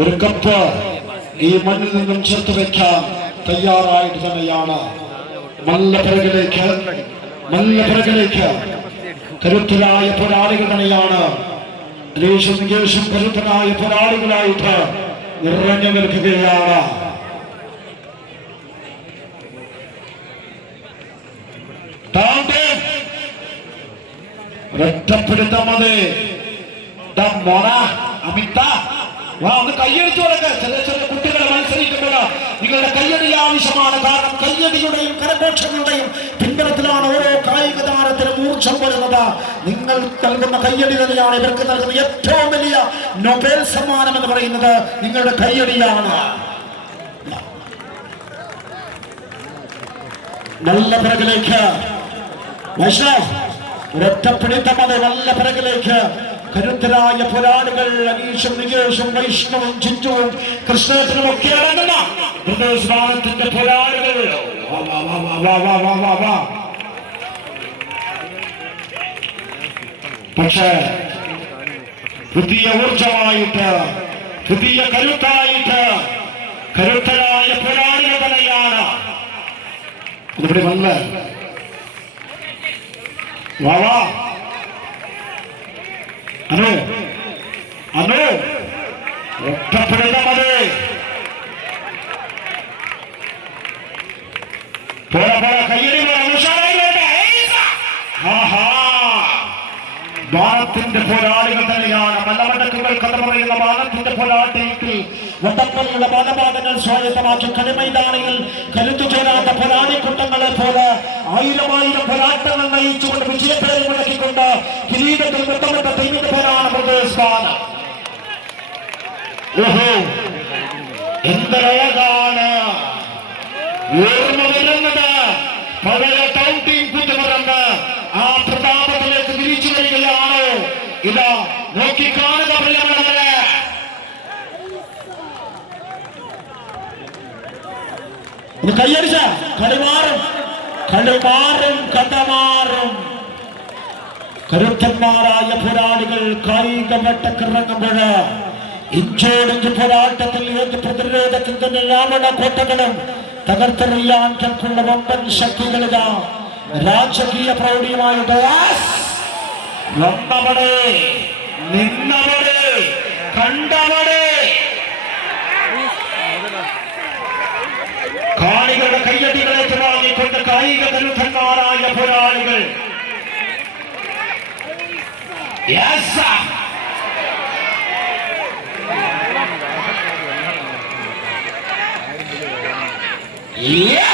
ഒരു കപ്പ് ഈ മണ്ണിൽ നിന്നും ചേർത്ത് വെക്കാൻ തയ്യാറായിട്ട് തന്നെയാണ്. നല്ല പിറകിലേക്ക് കരുത്തരായ പോരാളികൾ തന്നെയാണ്. നികേഷും കരുത്തരായ പോരാളികളായിട്ട് നിറഞ്ഞു നിൽക്കുകയാണ്. ഒറ്റപ്പെടുത്താൻ മതി മോന അമിത ഒന്ന് കയ്യടിച്ചു കൊടുക്ക. ചെറിയ കുട്ടികളെ മത്സരിക്കുമ്പോൾ നിങ്ങളുടെ കയ്യടി ആവശ്യമാണ്. കാരണം കയ്യടിയുടെയും കരഘോഷങ്ങളുടെയും പിൻബലത്തിലാണ് ഓരോ കായിക താരത്തിനും ഊർജം വരുന്നത്. നിങ്ങൾ നൽകുന്ന കയ്യടി തന്നെയാണ് ഇവർക്ക് നൽകുന്ന ഏറ്റവും വലിയ നൊബേൽ സമ്മാനം എന്ന് പറയുന്നത് നിങ്ങളുടെ കയ്യടിയാണ്. നല്ല പിറകിലേക്ക് ഒരൊറ്റപ്പിടിത്തം അത് നല്ല പിറകിലേക്ക് കരുത്തരായ പോരാളികൾ അനീഷും നികേഷും വൈഷ്ണവും ചിഞ്ചുവും കൃഷ്ണനും ഒക്കെ അടങ്ങുന്ന ഹൃദയസ്വാനത്തിന്റെ പോരാളികൾ. പക്ഷേ പുതിയ ഊർജമായിട്ട് പുതിയ കരുത്തായിട്ട് കരുത്തരായ പോരാളികൾ തന്നെയാണ്. ഇവിടെ വന്ന് വാവാ അനു ഒറ്റപ്പെടുന്ന മതി. കയ്യടി ബാണത്തിന്റെ പോരാളികൾ തന്നെയാണ്. മലമടക്കുകൾ കഥ പറയുന്ന ബാണത്തിന്റെ പോരാട്ടത്തിൽ വട്ടപ്പള്ളിയുള്ള ബാലപാതങ്ങൾ സ്വായത്തമാക്കി കളിമൈതാനിയിൽ കരുത്തു ചേരാത്ത പോരാളിക്കൂട്ടങ്ങളെ പോലെ ആയിരം പോരാട്ടങ്ങൾ നയിച്ചുകൊണ്ട് വിജയപേര് മുടക്കിക്കൊണ്ട് കിരീടത്തിൽ മുത്തമിട്ട ടീമിന്റെ പേരാണ് പ്രദേശാണ്. ഓഹോ എന്തൊരഴകാണ് ഓർമ്മ വരുന്നത്. പഴയ ടൗൺ ടീം കുതിമറന്ന് ആ പ്രതാപത്തിലേക്ക് തിരിച്ചു വരികയാണ്. ഇതാ നോക്കിക്കാണുക പ്രിയമുള്ളവരെ. കയ്യടിച്ച കളിമാറും കഥമാറും. കരുത്തന്മാരായ പോരാളികൾ കായിക വേട്ടക്കിറങ്ങുമ്പോൾ ഇഞ്ചോടിഞ്ച് പോരാട്ടത്തിൽ ഏത് പ്രതിരോധ ചിന്തന്റെ രാവണ കോട്ടകളും തകർത്തെറിയാൻ കൽക്കുള്ള വമ്പൻ ശക്തികളിത രാജകീയ പ്രൗഢിയുമായിട്ട് വന്നവടെ നിന്നവടെ കണ്ടവടെ കാണികളുടെ കയ്യടികളെ വാങ്ങിക്കൊണ്ട് കായിക കരുത്തന്മാരായ പോരാളികൾ. Yeah!